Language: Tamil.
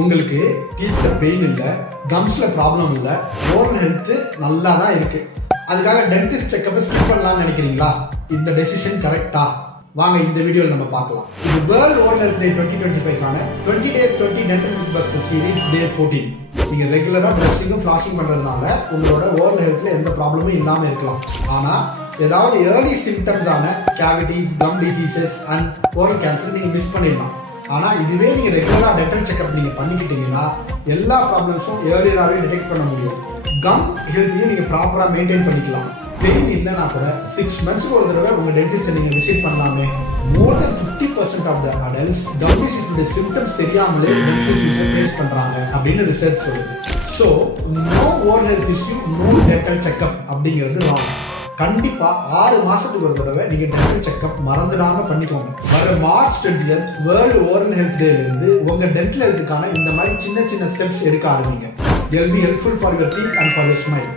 உங்களுக்கு டீத்ல பெயின் இல்லை, கம்ஸ்ல ப்ராப்ளம் இல்லை, ஓரல் ஹெல்த் நல்லா தான் இருக்கு. அதுக்காக டென்டிஸ்ட் செக்கப் ஸ்கிப் பண்ணலாம்னு நினைக்கிறீங்களா? இந்த டெசிஷன் கரெக்டா? வாங்க இந்த வீடியோவில் நம்ம பார்க்கலாம். இது வேர்ல்ட் ஓரல் ஹெல்த் டே 2025க்கான 20 days 20 dental myth buster series day 14. நீங்க ரெகுலரா பிரஷிங்கும் ஃபிளாஷிங் பண்றதுனால உங்களோட ஓரல் ஹெல்த்ல எந்த ப்ராப்ளமும் இல்லாம இருக்கலாம். ஆனா ஏதாவது ஏர்லி சிம்டம்ஸ் ஆன cavities, come diseases and oral cancer நீங்க மிஸ் பண்ணிடலாம். ஆனா இதுவே நீங்க ரெகுலரா டென்டல் செக்அப் நீங்க பண்ணிக்கிட்டீங்கன்னா எல்லா ப்ராப்ளம்ஸும் ஏர்லியராகவே டிடெக்ட் பண்ண முடியும். கம் ஹெல்த்தையும் நீங்க ப்ராப்பரா மெயின்டைன் பண்ணிக்கலாம். பெயின் இல்லைன்னா கூட 6 months ஒரு தடவை உங்க டென்டிஸ்ட்டை நீங்க விசிட் பண்ணலாமே. More than 50% of the adults gum டிசீஸோட சிம்டம்ஸ் தெரியாமலே டென்டல் இஷ்யூஸை ஃபேஸ் பண்றாங்க அப்படின்னு ரிசர்ச் சொல்லுது. So no oral health issue, no dental checkup அப்படிங்கிறது ராங். கண்டிப்பா 6 மாசத்துக்கு ஒரு தடவை நீங்க டென்டல் செக்அப் மறந்துடாம பண்ணிக்கோங்க. வர March 20th world oral health டேல இருந்து உங்க டென்டல் ஹெல்த்துக்கான இந்த மாதிரி சின்ன சின்ன ஸ்டெப்ஸ் எடுக்க ஆரம்பிங்க. They'll be helpful for your teeth and for your smile.